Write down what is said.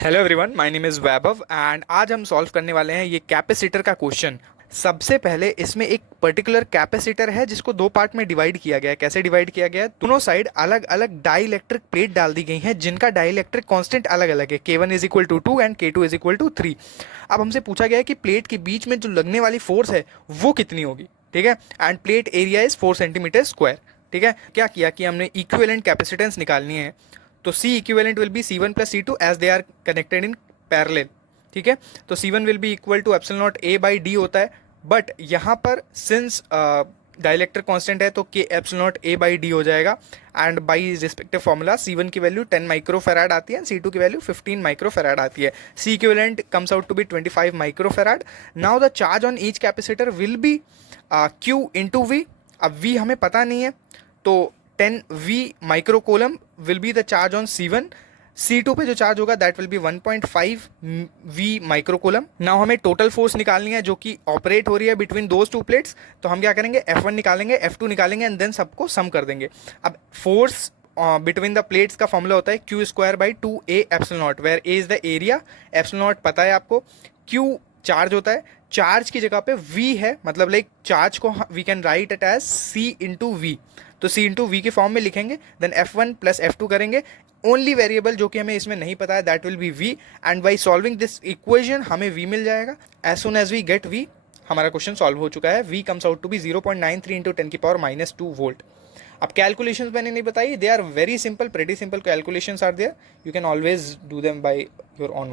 Hello everyone, my name is Vaibhav and आज हम solve करने वाले हैं ये कैपेसिटर का क्वेश्चन। सबसे पहले इसमें एक पर्टिकुलर कैपेसिटर है जिसको दो पार्ट में डिवाइड किया गया है। कैसे डिवाइड किया गया है? दोनों साइड अलग अलग डाइलेक्ट्रिक प्लेट डाल दी गई हैं जिनका डाइलेक्ट्रिक कांस्टेंट अलग अलग है। K1 is equal to 2 and K2 is equal to 3। अब हमसे पूछा गया है कि प्लेट के बीच में जो लगने वाली फोर्स है वो कितनी होगी। ठीक है, end plate area is 4 centimetre square. ठीक है, क्या किया कि हमने इक्विवेलेंट कैपेसिटेंस निकालनी है। तो C equivalent will be C1 plus C2 as they are connected in parallel. ठीक है, तो C1 will be equal to epsilon naught A by d होता है, बट यहाँ पर सिंस डाइलेक्ट्रिक कांस्टेंट है तो K epsilon naught A by D हो जाएगा। And by respective formula C1 की वैल्यू 10 माइक्रोफेराड आती है, C2 की वैल्यू 15 माइक्रोफेराड आती है। C equivalent comes out to be 25 microfarad. Now the charge on each capacitor will be Q into V। अब V हमें पता नहीं है, तो 10V microcoulomb will be the charge on C1। C2 पे जो चार्ज होगा that will be 1.5V microcoulomb. Now हमें टोटल फोर्स निकालनी है जो कि ऑपरेट हो रही है बिटवीन दोज टू प्लेट्स। तो हम क्या करेंगे, F1 निकालेंगे, F2 निकालेंगे एंड देन सबको सम कर देंगे। अब फोर्स बिटवीन द प्लेट्स का फॉर्मूला होता है Q square by 2A epsilon naught, where A is the area, epsilon naught पता है आपको, Q चार्ज होता है, चार्ज की जगह पे V है, मतलब लाइक चार्ज को we can write it as C into V. तो C इंटू वी के फॉर्म में लिखेंगे, देन F1 प्लस F2 करेंगे। ओनली वेरिएबल जो कि हमें इसमें नहीं पता है that will be V, and by solving this equation हमें V मिल जाएगा। As soon as we get V हमारा क्वेश्चन सॉल्व हो चुका है। V comes out to be 0.93 into 10 की पावर माइनस 2 वोल्ट। अब कैलकुलेशंस मैंने नहीं बताई, they are very simple, pretty simple calculations are there, you can always do them by your on.